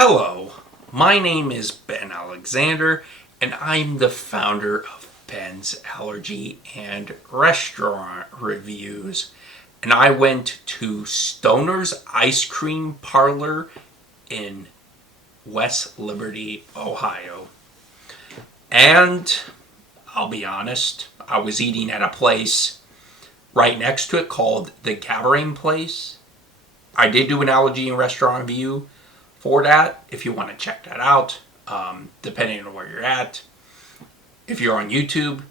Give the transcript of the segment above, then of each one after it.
Hello, my name is Ben Alexander, and I'm the founder of Ben's Allergy and Restaurant Reviews. And I went to Stoner's Ice Cream Parlor in West Liberty, Ohio. And I'll be honest, I was eating at a place right next to it called The Gathering Place. I did do an allergy and restaurant review for that, if you want to check that out, depending on where you're at. If you're on YouTube,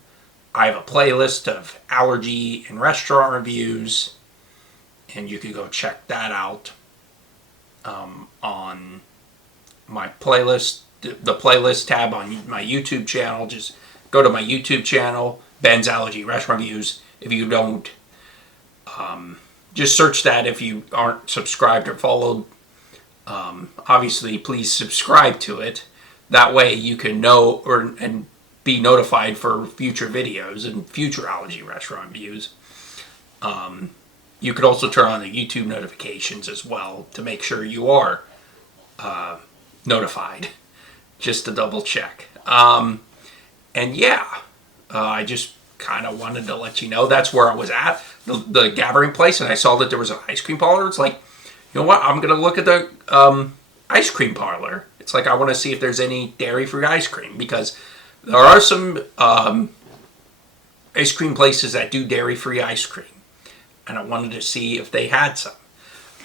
I have a playlist of allergy and restaurant reviews, and you can go check that out on my playlist, the playlist tab on my YouTube channel. Just go to my YouTube channel, Ben's Allergy Restaurant Reviews. If you don't, just search that if you aren't subscribed or followed. Obviously, please subscribe to it. That way you can know and be notified for future videos and future allergy restaurant reviews. You could also turn on the YouTube notifications as well to make sure you are notified, just to double check. And yeah, I just kind of wanted to let you know that's where I was at, the Gathering Place, and I saw that there was an ice cream parlor. It's like, you know what, I'm going to look at the ice cream parlor. It's like I want to see if there's any dairy-free ice cream, because there are some ice cream places that do dairy-free ice cream. And I wanted to see if they had some.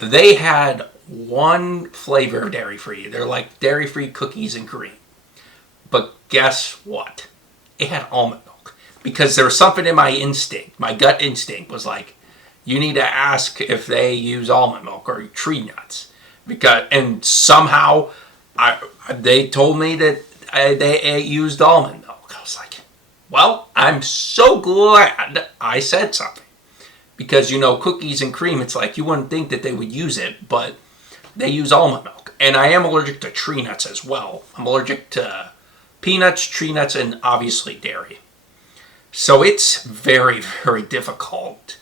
They had one flavor of dairy-free. They're like dairy-free cookies and cream. But guess what? It had almond milk. Because there was something in my instinct, my gut instinct was like, you need to ask if they use almond milk or tree nuts, and somehow they told me that they used almond milk. I was like, well, I'm so glad I said something, because cookies and cream, it's like you wouldn't think that they would use it, but they use almond milk. And I am allergic to tree nuts as well. I'm allergic to peanuts, tree nuts, and obviously dairy. So it's very, very difficult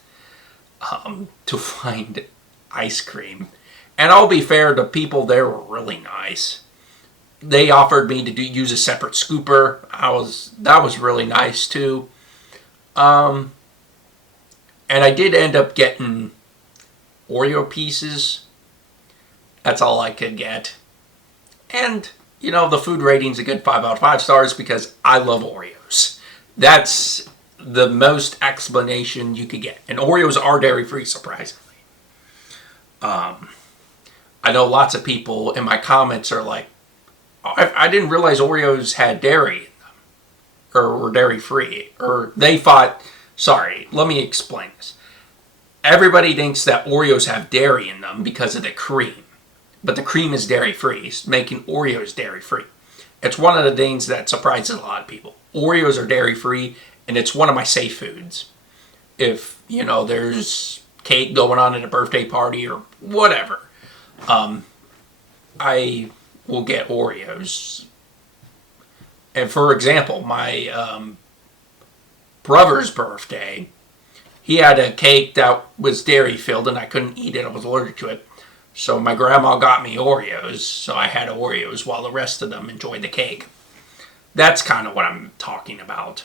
to find ice cream. And I'll be fair, the people there were really nice. They offered me to use a separate scooper. That was really nice too. And I did end up getting Oreo pieces. That's all I could get. And the food rating's a good 5 out of 5 stars because I love Oreos. That's the most explanation you could get. And Oreos are dairy-free, surprisingly. I know lots of people in my comments are like, I didn't realize Oreos had dairy in them, or were dairy-free, or they thought, sorry, let me explain this. Everybody thinks that Oreos have dairy in them because of the cream, but the cream is dairy-free, making Oreos dairy-free. It's one of the things that surprises a lot of people. Oreos are dairy-free, and it's one of my safe foods. If, there's cake going on at a birthday party or whatever, I will get Oreos. And for example, my brother's birthday, he had a cake that was dairy-filled, and I couldn't eat it. I was allergic to it. So my grandma got me Oreos, so I had Oreos while the rest of them enjoyed the cake. That's kind of what I'm talking about.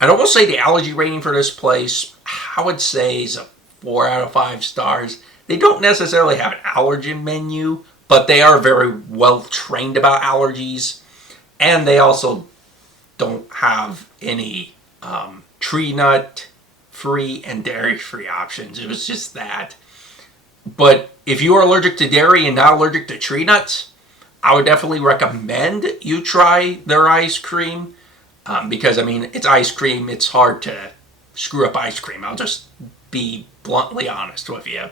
And I will say the allergy rating for this place, I would say, is a 4 out of 5 stars. They don't necessarily have an allergen menu, but they are very well trained about allergies. And they also don't have any tree nut free and dairy free options. It was just that. But if you are allergic to dairy and not allergic to tree nuts, I would definitely recommend you try their ice cream. Because, it's ice cream. It's hard to screw up ice cream. I'll just be bluntly honest with you.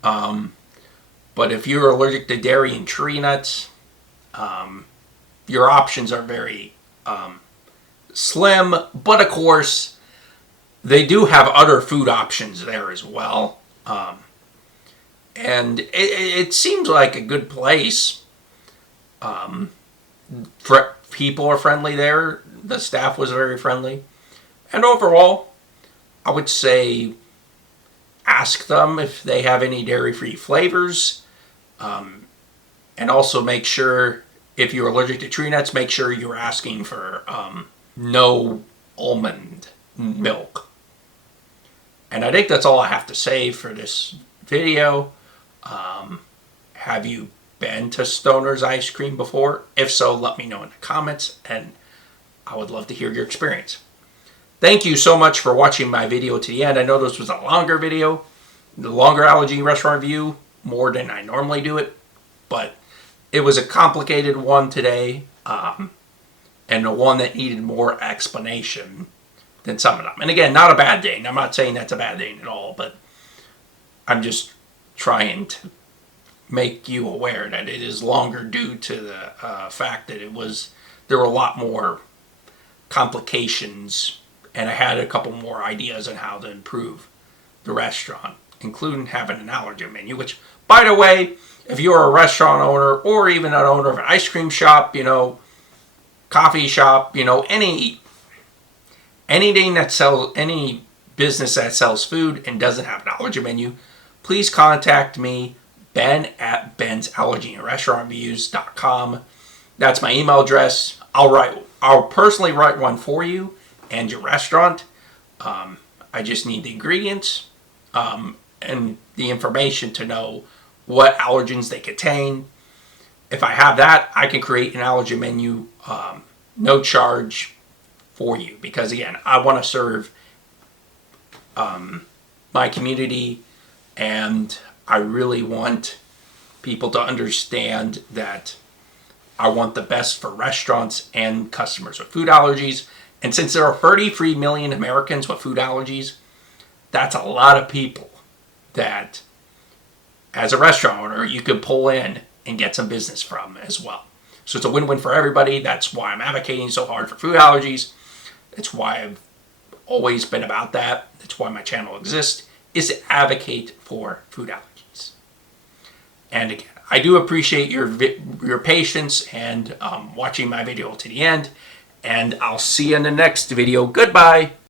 But if you're allergic to dairy and tree nuts, your options are very slim. But, of course, they do have other food options there as well. And it seems like a good place. People are friendly there. The staff was very friendly. And overall, I would say ask them if they have any dairy-free flavors. And also make sure, if you're allergic to tree nuts, make sure you're asking for no almond milk. And I think that's all I have to say for this video. Have you been to Stoner's Ice Cream before? If so, let me know in the comments, and I would love to hear your experience. Thank you so much for watching my video to the end. I know this was a longer video, the longer allergy restaurant review, more than I normally do it, but it was a complicated one today, and the one that needed more explanation than some of them. And again, not a bad thing. I'm not saying that's a bad thing at all, but I'm just trying to make you aware that it is longer due to the fact that there were a lot more complications, and I had a couple more ideas on how to improve the restaurant, including having an allergen menu, which, by the way, if you're a restaurant owner or even an owner of an ice cream shop, coffee shop, anything that sells, any business that sells food and doesn't have an allergen menu, please contact me, Ben at bensallergyandrestaurantreviews.com. That's my email address. I'll personally write one for you and your restaurant. I just need the ingredients and the information to know what allergens they contain. If I have that, I can create an allergen menu, no charge for you. Because again, I want to serve my community, and I really want people to understand that I want the best for restaurants and customers with food allergies. And since there are 33 million Americans with food allergies, that's a lot of people that, as a restaurant owner, you could pull in and get some business from as well. So it's a win-win for everybody. That's why I'm advocating so hard for food allergies. It's why I've always been about that. That's why my channel exists, is to advocate for food allergies. And again, I do appreciate your patience and watching my video to the end. And I'll see you in the next video. Goodbye.